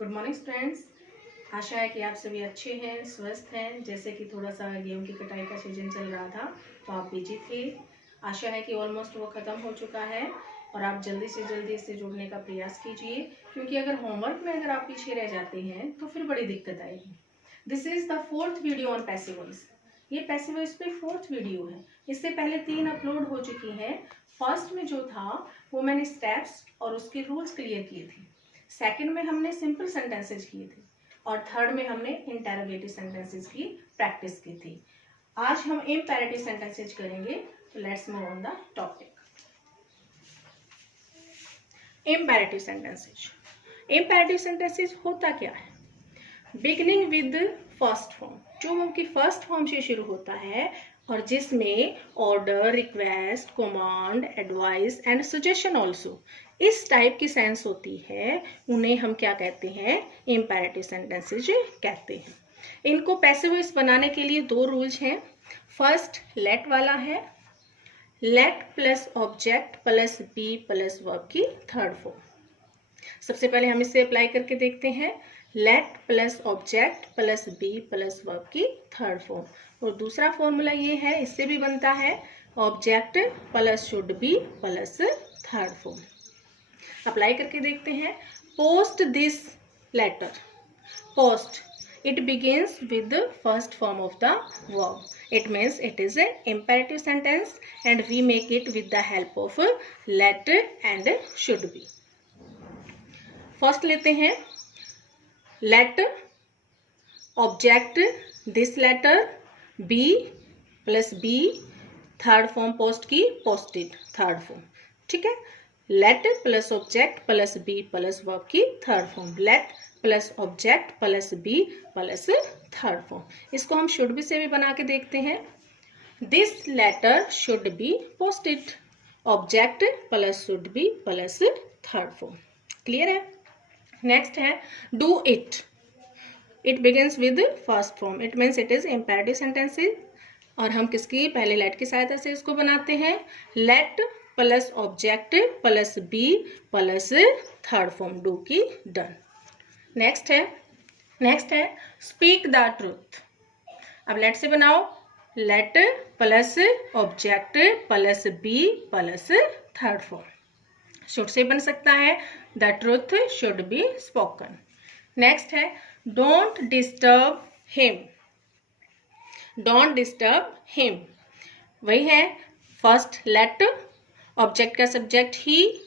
Good morning students. आशा है कि आप सभी अच्छे हैं, स्वस्थ हैं। जैसे कि थोड़ा सा गेहूं की कटाई का सीजन चल रहा था तो आप बिजी थे। आशा है कि ऑलमोस्ट वो ख़त्म हो चुका है और आप जल्दी से जल्दी इससे जुड़ने का प्रयास कीजिए, क्योंकि अगर होमवर्क में अगर आप पीछे रह जाते हैं तो फिर बड़ी दिक्कत आएगी। This is the 4th video on passive voice. ये पैसिव वॉइस पे 4th वीडियो है। इससे पहले 3 अपलोड हो चुकी हैं। फर्स्ट में जो था वो मैंने स्टेप्स और उसके रूल्स क्लियर किए थे। सेकंड में हमने सिंपल सेंटेंसेज किए थे और थर्ड में हमने इंटेरोगेटिव सेंटेंसेज की प्रैक्टिस की थी। आज हम इम्पेरेटिव सेंटेंसेज करेंगे, तो let's move on the topic. Imperative sentences. Imperative sentences होता क्या है? बिगिनिंग विद फर्स्ट फॉर्म, जो उनकी फर्स्ट फॉर्म से शुरू होता है और जिसमें order, request, command, advice and suggestion also, इस टाइप की सेंस होती है, उन्हें हम क्या कहते हैं? इम्पेरेटिव सेंटेंसेज कहते हैं। इनको पैसिव वॉइस बनाने के लिए 2 रूल्स हैं। फर्स्ट लेट वाला है, let plus object plus be plus verb की थर्ड फॉर्म। सबसे पहले हम इसे अप्लाई करके देखते हैं। Let plus object plus be plus verb की थर्ड फॉर्म। और दूसरा फॉर्मूला ये है, इससे भी बनता है object plus should be plus third form. Apply करके देखते हैं। Post this letter. Post, it begins with the first form of the verb. It means it is an imperative sentence and we make it with the help of let and should be. First लेते हैं let object this letter, be plus be, third form post की posted, third form. ठीक है, let plus object plus be plus verb की third form. let plus object plus be plus third form. इसको हम should be से भी बना के देखते हैं। This letter should be posted, object plus should be plus third form. Clear है? नेक्स्ट है do it. It begins with first form, it means it is imperative sentences और हम किसकी पहले लेट की सहायता से इसको बनाते हैं। Let plus object plus be plus third form, do की डन। नेक्स्ट है स्पीक द ट्रूथ। अब लेट से बनाओ। Let plus object plus be plus third form. Should से बन सकता है the truth should be spoken. Next है don't disturb him. Don't disturb him, वही है फर्स्ट लेट, ऑब्जेक्ट का सब्जेक्ट ही,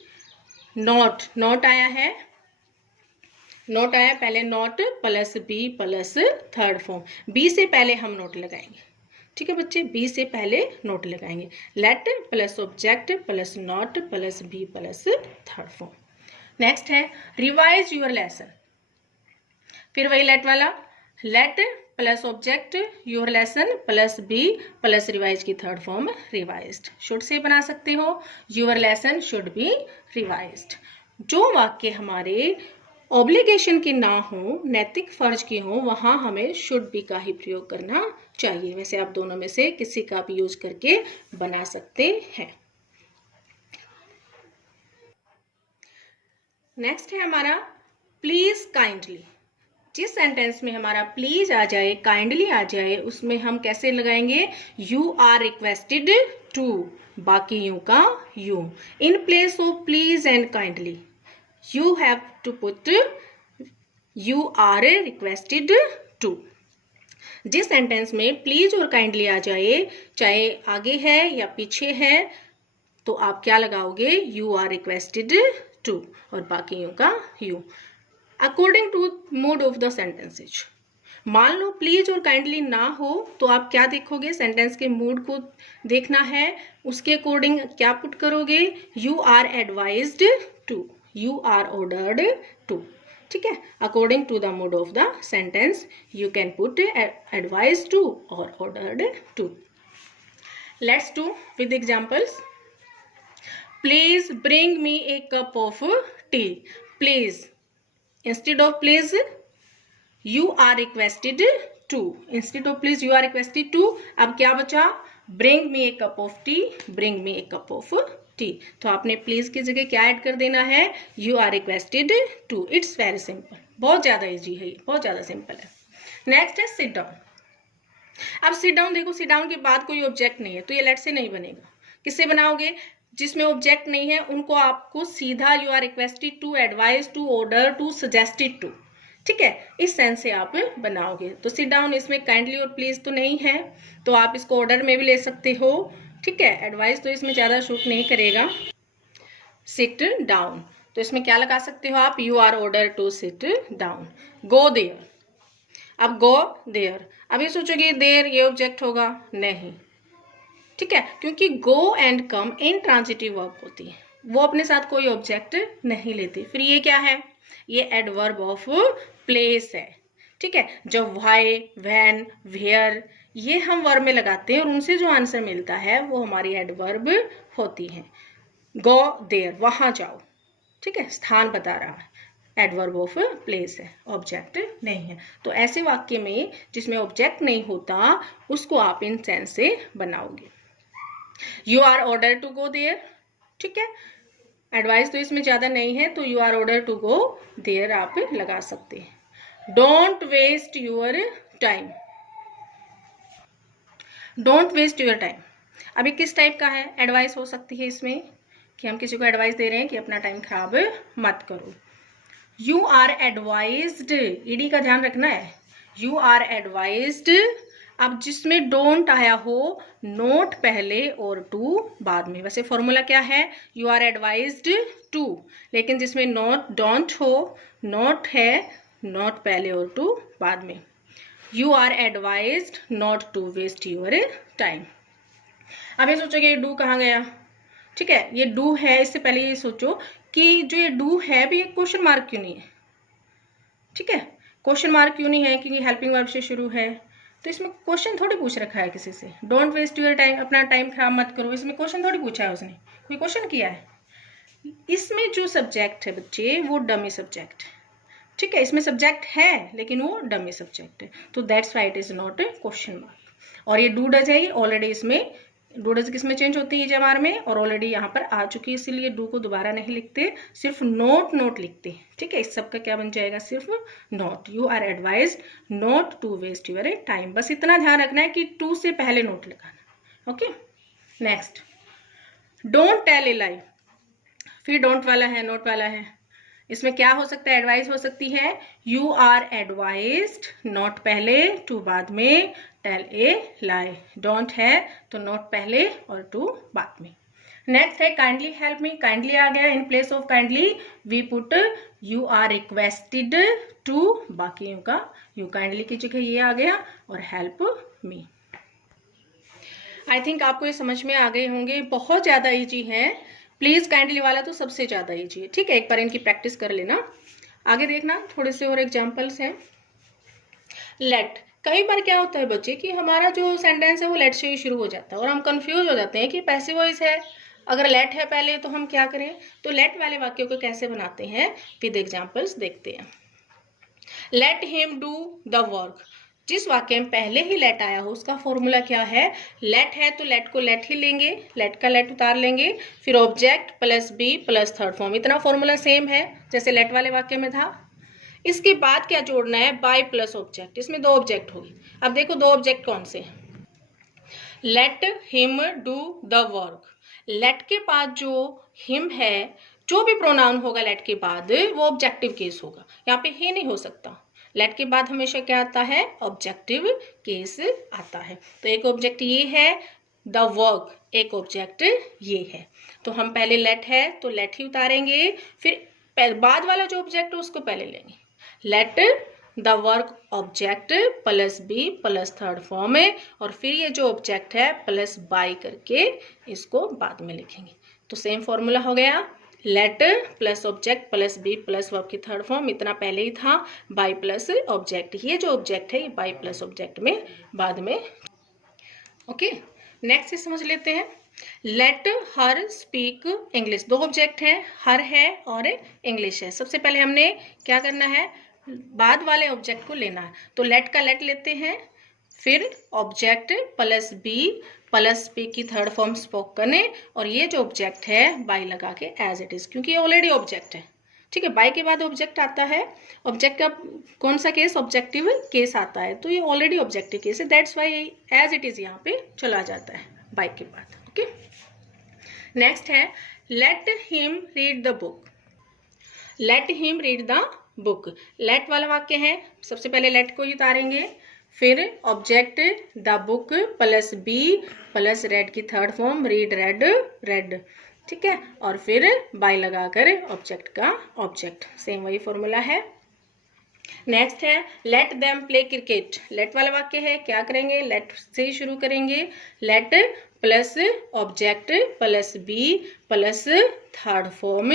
नॉट आया है, नोट आया पहले, not plus be plus third form. B से पहले हम नोट लगाएंगे। ठीक है बच्चे, बी से पहले नोट लगाएंगे। Let plus object plus not plus be plus third form. Next है रिवाइज योर लेसन। फिर वही लेट वाला, let plus object your lesson plus be plus revise की थर्ड फॉर्म रिवाइज्ड। शुड से बना सकते हो, your lesson should be revised. जो वाक्य हमारे ऑब्लिगेशन के ना हो, नैतिक फर्ज के हो, वहां हमें शुड बी का ही प्रयोग करना चाहिए। वैसे आप दोनों में से किसी का भी यूज करके बना सकते हैं। नेक्स्ट है हमारा प्लीज काइंडली। जिस सेंटेंस में हमारा प्लीज आ जाए, काइंडली आ जाए, उसमें हम कैसे लगाएंगे? यू आर रिक्वेस्टेड टू, बाकी यू का you. In place of please and kindly you have to put you are requested to। जिस सेंटेंस में प्लीज और काइंडली आ जाए, चाहे आगे है या पीछे है, तो आप क्या लगाओगे? यू आर रिक्वेस्टेड टू और बाकी यू का you, according to mood of the sentences. मान लो प्लीज और काइंडली ना हो तो आप क्या देखोगे? सेंटेंस के मूड को देखना है, उसके अकॉर्डिंग क्या पुट करोगे? You are advised to, you are ordered to। ठीक है, according to the mood of the sentence you can put advised to or ordered to। Let's do with examples. Please bring me a cup of tea. Please, instead of please you are requested to, instead of please you are requested to. अब क्या बचा? Bring me a cup of tea, bring me a cup of T. तो आपने please की जगह क्या add कर देना है, you are requested to. It's very simple, बहुत ज्यादा इजी है, बहुत ज्यादा सिंपल है। नेक्स्ट है सिट डाउन। अब सिट डाउन देखो, सिट डाउन के बाद कोई ऑब्जेक्ट नहीं है तो ये लेट से नहीं बनेगा। किससे बनाओगे, जिसमें ऑब्जेक्ट नहीं है उनको आपको सीधा you are requested to, advise to, order to, suggested to, ठीक है, इस सेंस से आप बनाओगे। तो सिट डाउन इसमें काइंडली और प्लीज तो नहीं है, तो आप इसको ऑर्डर में भी ले सकते हो, ठीक है। एडवाइस तो इसमें ज्यादा शूट नहीं करेगा। सिट डाउन तो इसमें क्या लगा सकते हो आप, you are order to sit down. Go there, अब गो देयर, अभी सोचोगे देयर ये ऑब्जेक्ट होगा, नहीं, ठीक है, क्योंकि go and come intransitive verb होती है, वो अपने साथ कोई ऑब्जेक्ट नहीं लेती। फिर ये क्या है, ये एडवर्ब ऑफ प्लेस है, ठीक है। जब व्हाई, व्हेन, वेयर ये हम वर्ब में लगाते हैं और उनसे जो आंसर मिलता है वो हमारी एडवर्ब होती है। गो देयर वहां जाओ, ठीक है, स्थान बता रहा है, एडवर्ब ऑफ प्लेस है, ऑब्जेक्ट नहीं है। तो ऐसे वाक्य में जिसमें ऑब्जेक्ट नहीं होता उसको आप इन सेंस से बनाओगे। You are order to go there, ठीक है, एडवाइस तो इसमें ज्यादा नहीं है तो you are order to go there आप लगा सकते हैं। Don't waste your time, don't waste your time, अभी किस टाइप का है, एडवाइस हो सकती है इसमें कि हम किसी को एडवाइस दे रहे हैं कि अपना टाइम खराब मत करो। यू आर एडवाइज्ड, ईडी का ध्यान रखना है, यू आर एडवाइज्ड। अब जिसमें डोंट आया हो, नोट पहले और टू बाद में, वैसे फॉर्मूला क्या है, यू आर एडवाइज्ड टू, लेकिन जिसमें नोट डोंट हो, नोट है, नोट पहले और टू बाद में। You are advised not to waste your time. अब ये सोचोगे ये डू कहाँ गया, ठीक है, ये डू है, इससे पहले ये सोचो कि जो ये डू है भी एक क्वेश्चन मार्क क्यों नहीं है, ठीक है, क्वेश्चन मार्क क्यों नहीं है, क्योंकि हेल्पिंग वर्ब से शुरू है, तो इसमें क्वेश्चन थोड़ी पूछ रखा है किसी से, डोंट वेस्ट यूर टाइम, अपना टाइम खराब मत करो, इसमें क्वेश्चन थोड़ी पूछा है उसने, कोई क्वेश्चन किया है। इसमें जो सब्जेक्ट है बच्चे वो डमी सब्जेक्ट, ठीक है, इसमें सब्जेक्ट है लेकिन वो डमी सब्जेक्ट है, तो that's why it is not a question mark. और ये डू डज है, ऑलरेडी इसमें डू डज किस में चेंज होती है, जमार में, और ऑलरेडी यहाँ पर आ चुकी है, इसीलिए डू को दोबारा नहीं लिखते, सिर्फ नोट नोट लिखते हैं, ठीक है। इस सब का क्या बन जाएगा, सिर्फ not. You are advised not to waste your time, बस इतना ध्यान रखना है कि टू से पहले नोट लगाना, okay. Next, don't tell a lie, फिर डोंट वाला है, नोट वाला है, इसमें क्या हो सकता है, एडवाइस हो सकती है, यू आर एडवाइज्ड नॉट पहले टू बाद में, टेल ए लाई, डोंट है तो नॉट पहले और टू बाद में। नेक्स्ट है काइंडली हेल्प मी, काइंडली आ गया, in place of kindly we put you are requested to, बाकियों का यू काइंडली की जगह ये आ गया और हेल्प मी। आई थिंक आपको ये समझ में आ गए होंगे, बहुत ज्यादा इजी है, प्लीज काइंडली वाला तो सबसे ज्यादा इजी है, ठीक है, एक बार इनकी प्रैक्टिस कर लेना। आगे देखना थोड़े से और एग्जांपल्स हैं। लेट, कई बार क्या होता है बच्चे कि हमारा जो सेंटेंस है वो लेट से ही शुरू हो जाता है और हम कंफ्यूज हो जाते हैं कि पैसिव वॉइस है, अगर लेट है पहले तो हम क्या करें। तो लेट वाले वाक्यों को कैसे बनाते हैं विद एग्जांपल्स देखते हैं। Late him do the work, जिस वाक्य में पहले ही लेट आया हो उसका फॉर्मूला क्या है, लेट है तो लेट को लेट ही लेंगे, लेट का लेट उतार लेंगे, फिर object plus be plus third form, इतना फॉर्मूला सेम है जैसे लेट वाले वाक्य में था। इसके बाद क्या जोड़ना है, बाय प्लस ऑब्जेक्ट, इसमें दो ऑब्जेक्ट होगी। अब देखो दो ऑब्जेक्ट कौन से, let him do the work, let के बाद जो हिम है, जो भी प्रोनाउन होगा लेट के बाद वो ऑब्जेक्टिव केस होगा, यहाँ पे ही नहीं हो सकता, लेट के बाद हमेशा क्या आता है, ऑब्जेक्टिव केस आता है। तो एक ऑब्जेक्ट ये है द वर्क, एक ऑब्जेक्ट ये है, तो हम पहले लेट है तो लेट ही उतारेंगे, फिर बाद वाला जो ऑब्जेक्ट है उसको पहले लेंगे, let the work object plus be plus third form है, और फिर ये जो ऑब्जेक्ट है प्लस बाय करके इसको बाद में लिखेंगे। तो सेम फॉर्मूला हो गया, let plus object plus be plus verb की थर्ड फॉर्म, इतना पहले ही था, बाय प्लस ऑब्जेक्ट, ये जो ऑब्जेक्ट है ये बाय प्लस ऑब्जेक्ट में बाद में, ओके। नेक्स्ट से समझ लेते हैं, लेट हर स्पीक इंग्लिश, दो ऑब्जेक्ट हैं, हर है और इंग्लिश है। सबसे पहले हमने क्या करना है, बाद वाले ऑब्जेक्ट को लेना है, तो लेट का लेट लेते हैं, फिर object plus be plus be की थर्ड फॉर्म स्पोकन है, और ये जो ऑब्जेक्ट है बाय लगा के एज इट इज, क्योंकि ये ऑलरेडी ऑब्जेक्ट है। ठीक है, बाय के बाद ऑब्जेक्ट आता है, ऑब्जेक्ट का कौन सा केस, ऑब्जेक्टिव केस आता है, तो ये ऑलरेडी ऑब्जेक्टिव केस है, that's why as it is यहाँ पे चला जाता है बाय के बाद। ओके, नेक्स्ट है let him read the book. Let him read the book, let वाला वाक्य है, सबसे पहले लेट को ही उतारेंगे, फिर object the book plus be plus read की third form read read read, ठीक है, और फिर बाय लगाकर ऑब्जेक्ट का ऑब्जेक्ट, सेम वही फॉर्मूला है। नेक्स्ट है let them play cricket, let वाला वाक्य है, क्या करेंगे, लेट से शुरू करेंगे, let plus object plus be plus third form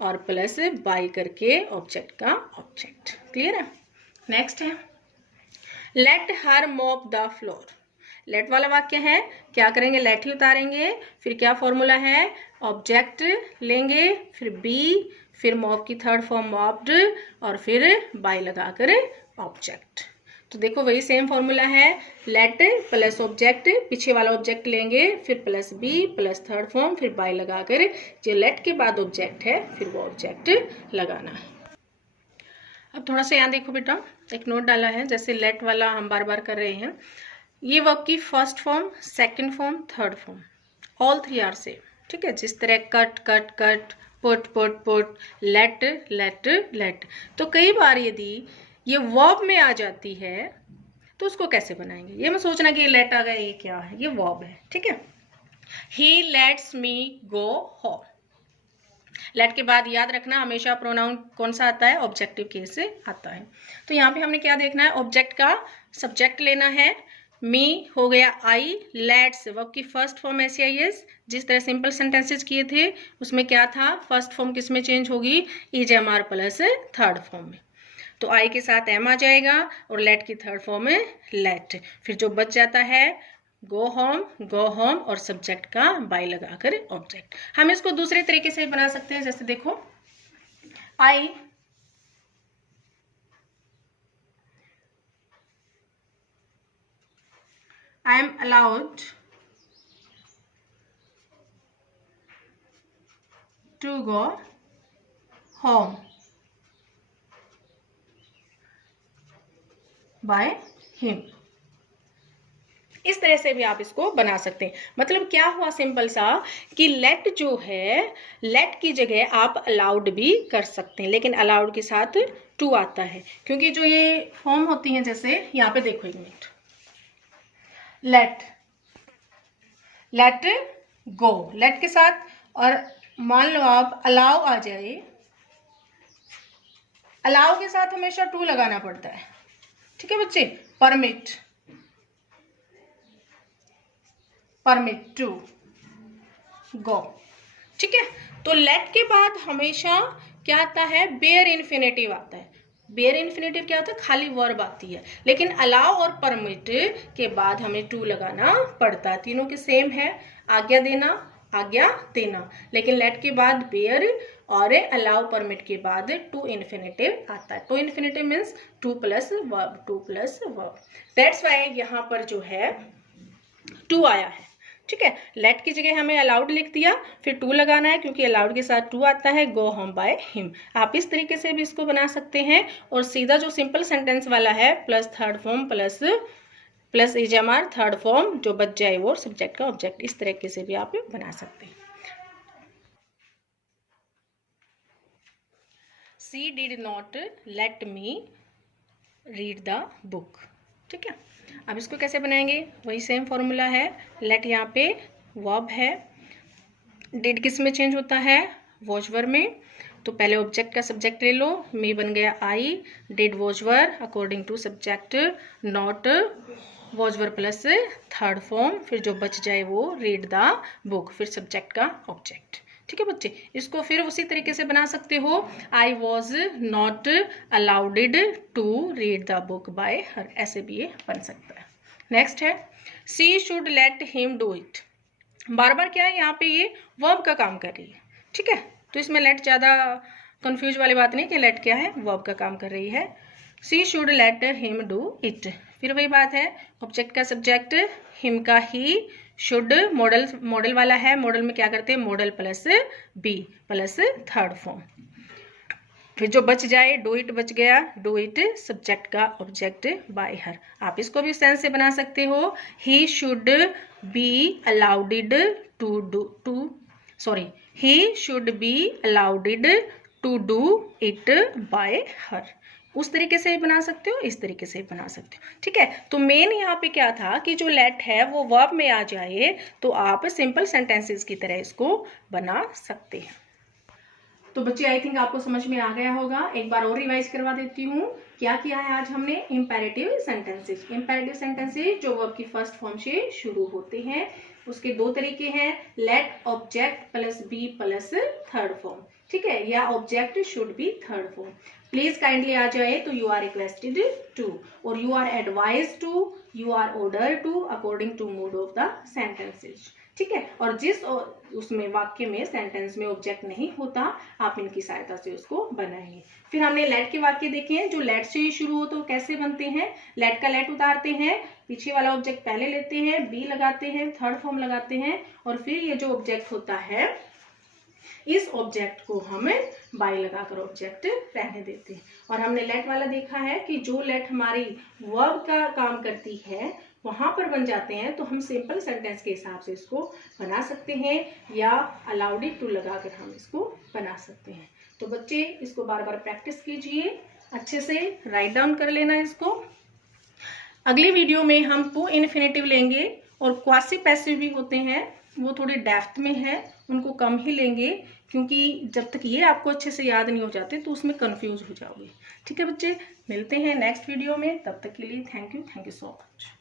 और प्लस बाय करके ऑब्जेक्ट का ऑब्जेक्ट, क्लियर है। नेक्स्ट है let her mop the floor, late वाला वाक्य है, क्या करेंगे, लेट ही उतारेंगे, फिर क्या फॉर्मूला है, ऑब्जेक्ट लेंगे, फिर बी, फिर मॉप की थर्ड फॉर्म मॉप्ड और फिर बाय लगाकर ऑब्जेक्ट। तो देखो वही सेम फॉर्मूला है, लेट प्लस ऑब्जेक्ट, पीछे वाला ऑब्जेक्ट लेंगे, फिर plus be plus third form, फिर बाय लगाकर जो लेट के बाद ऑब्जेक्ट है फिर वो ऑब्जेक्ट लगाना है। अब थोड़ा सा यहाँ देखो बेटा, एक नोट डाला है, जैसे लेट वाला हम बार बार कर रहे हैं, ये वर्ब की first form, second form, third form, all three are same, ठीक है। जिस तरह cut cut cut, put put put, let let let, तो कई बार यदि ये वर्ब में आ जाती है तो उसको कैसे बनाएंगे, ये मैं सोचना कि ये लेट आ गया, ये क्या है, ये वर्ब है, ठीक है। He lets me go home, let के बाद याद रखना हमेशा प्रोनाउन कौन सा आता है, ऑब्जेक्टिव केस से आता है। तो यहाँ पे हमने क्या देखना है, ऑब्जेक्ट का सब्जेक्ट लेना है, मी हो गया आई, लेट्स वर्ब की फर्स्ट फॉर्म SIS, जिस तरह सिंपल सेंटेंसेस किए थे उसमें क्या था, फर्स्ट फॉर्म किस में चेंज होगी, EJMR प्लस थर्ड फॉर्म में, तो आई के साथ एम आ जाएगा और लेट की थर्ड फॉर्म में लेट, फिर जो बच जाता है गो होम और सब्जेक्ट का बाय लगाकर ऑब्जेक्ट। हम इसको दूसरे तरीके से बना सकते हैं, जैसे देखो I am allowed to go home by him, इस तरह से भी आप इसको बना सकते हैं। मतलब क्या हुआ सिंपल सा कि लेट जो है, लेट की जगह आप अलाउड भी कर सकते हैं, लेकिन अलाउड के साथ टू आता है, क्योंकि जो ये फॉर्म होती है, जैसे यहाँ पे देखो एक minute, let let go, let के साथ, और मान लो आप अलाउ आ जाए, अलाउ के साथ हमेशा टू लगाना पड़ता है, ठीक है बच्चे, परमिट परमिट टू गो, ठीक है। तो लेट के बाद हमेशा क्या आता है, बेयर इन्फिनेटिव आता है, बेयर इन्फिनेटिव क्या होता है, खाली वर्ब आती है, लेकिन अलाउ और परमिट के बाद हमें टू लगाना पड़ता है, तीनों के सेम है, आज्ञा देना, लेकिन लेट के बाद बेयर और अलाउ परमिट के बाद टू इन्फिनेटिव आता है, to infinitive means to plus verb, that's why यहाँ पर जो है टू आया है, ठीक है। लेट की जगह हमें अलाउड लिख दिया, फिर टू लगाना है क्योंकि अलाउड के साथ टू आता है, गो होम बाय हिम। आप इस तरीके से भी इसको बना सकते हैं, और सीधा जो सिंपल सेंटेंस वाला है plus third form plus EJMR third form जो बच जाए वो सब्जेक्ट का ऑब्जेक्ट, इस तरीके से भी आप बना सकते हैं। She did not let me read the book, ठीक है। अब इसको कैसे बनाएंगे, वही सेम फॉर्मूला है, लेट यहाँ पे वर्ब है, डिड किस में चेंज होता है, वॉज वर्ब में, तो पहले ऑब्जेक्ट का सब्जेक्ट ले लो, मी बन गया I, did was verb according to subject, not was verb plus third form, फिर जो बच जाए वो रीड द बुक, फिर सब्जेक्ट का ऑब्जेक्ट, ठीक है बच्चे। इसको फिर उसी तरीके से बना सकते हो, I was not allowed to read the book by her, ऐसे भी ये बन सकता है। नेक्स्ट है she should let him do it, बार बार क्या है यहाँ पे ये वर्ब का काम कर रही है, ठीक है, तो इसमें लेट ज़्यादा कंफ्यूज वाली बात नहीं कि लेट क्या है, वर्ब का काम कर रही है। She should let him do it, फिर वही बात है, ऑब्जेक्ट का सब्जेक्ट, हिम का ही, शुड मॉडल वाला है, मॉडल में क्या करते हैं, modal plus be plus third form. फिर जो बच जाए डू इट बच गया, डू इट सब्जेक्ट का ऑब्जेक्ट बाय हर। आप इसको भी सेंस से बना सकते हो, he should be allowded he should be allowded to do it by her. उस तरीके से भी बना सकते हो, इस तरीके से भी बना सकते हो, ठीक है। तो मेन यहाँ पे क्या था कि जो लेट है वो वर्ब में आ जाए तो आप सिंपल सेंटेंसेस की तरह इसको बना सकते हैं। तो बच्चे आई थिंक आपको समझ में आ गया होगा। एक बार और रिवाइज करवा देती हूँ। क्या किया है आज हमने, इंपेरेटिव सेंटेंसेस। इंपेरेटिव सेंटेंसेस जो वर्ब की फर्स्ट फॉर्म से शुरू होते हैं, उसके दो तरीके हैं, let object plus be plus third form, ठीक है, या object should be third form. Please kindly आ जाए तो यू आर रिक्वेस्टेड टू, और you are advise to, you are order to according to mood of the sentences, ठीक है। और जिस उसमें वाक्य में सेंटेंस में ऑब्जेक्ट नहीं होता, आप इनकी सहायता से उसको बनाएंगे। फिर हमने लेट के वाक्य देखे हैं, जो लेट से ही शुरू हो तो कैसे बनते हैं, लेट का लेट उतारते हैं, पीछे वाला ऑब्जेक्ट पहले लेते हैं, बी लगाते हैं, थर्ड फॉर्म लगाते हैं, और फिर ये जो ऑब्जेक्ट होता है इस ऑब्जेक्ट को हम बाय लगाकर ऑब्जेक्ट रहने देते हैं। और हमने लेट वाला देखा है कि जो लेट हमारी वर्ब का काम करती है वहां पर बन जाते हैं, तो हम सिंपल सेंटेंस के हिसाब से इसको बना सकते हैं, या अलाउड इट टू लगाकर हम इसको बना सकते हैं। तो बच्चे इसको बार बार प्रैक्टिस कीजिए, अच्छे से राइट डाउन कर लेना इसको। अगली वीडियो में हम टू इन्फिनेटिव लेंगे, और क्वासी पैसिव भी होते हैं वो थोड़ी डेप्थ में है, उनको कम ही लेंगे, क्योंकि जब तक ये आपको अच्छे से याद नहीं हो जाते तो उसमें कंफ्यूज हो जाओगे, ठीक है बच्चे। मिलते हैं नेक्स्ट वीडियो में, तब तक के लिए थैंक यू सो मच।